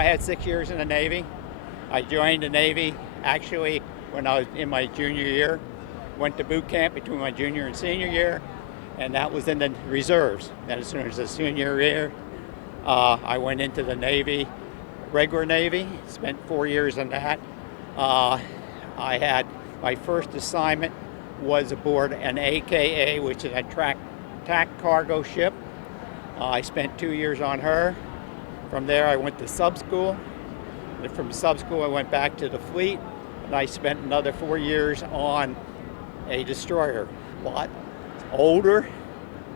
I had 6 years in the Navy. I joined the Navy actually when I was in my junior year. Went to boot camp between my junior and senior year, and that was in the reserves. Then as soon as the senior year, I went into the Navy, regular Navy, spent 4 years in that. Uh, I had my first assignment was aboard an AKA, which is a track cargo ship. I spent 2 years on her. From there, I went to sub school. And from sub school, I went back to the fleet, and I spent another 4 years on a destroyer. A lot older,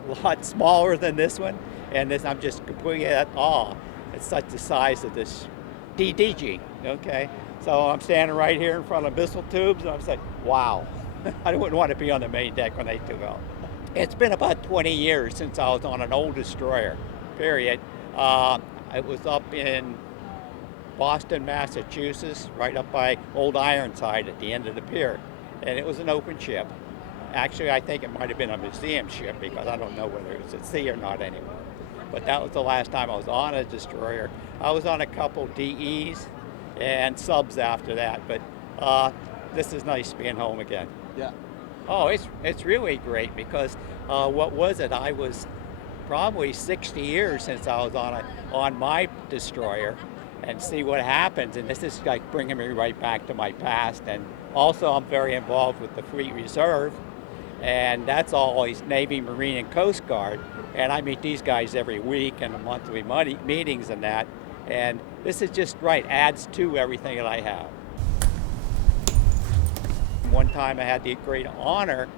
a lot smaller than this one, and this I'm just completely at awe. It's such the size of this DDG. Okay, so I'm standing right here in front of missile tubes, and I'm saying, wow. I wouldn't want to be on the main deck when they took off. It's been about 20 years since I was on an old destroyer, period. It was up in Boston, Massachusetts, right up by Old Ironside at the end of the pier. And it was an open ship. Actually, I think it might have been a museum ship because I don't know whether it was at sea or not anymore. But that was the last time I was on a destroyer. I was on a couple DEs and subs after that, but this is nice being home again. Yeah. Oh, it's really great because what was it? I was probably 60 years since I was on my destroyer, and see what happens. And this is like bringing me right back to my past. And also, I'm very involved with the Fleet Reserve, and that's always Navy, Marine, and Coast Guard. And I meet these guys every week in the monthly meetings and that. And this is just right, adds to everything that I have. One time I had the great honor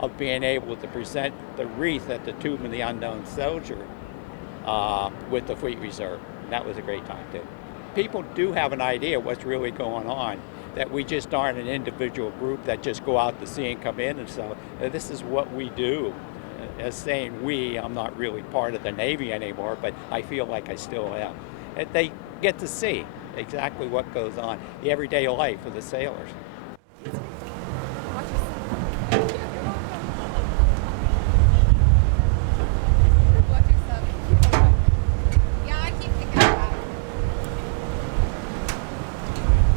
of being able to present the wreath at the Tomb of the Unknown Soldier with the Fleet Reserve. And that was a great time too. People do have an idea what's really going on, that we just aren't an individual group that just go out to sea and come in, and so this is what we do. As saying we, I'm not really part of the Navy anymore, but I feel like I still am. And they get to see exactly what goes on, the everyday life of the sailors.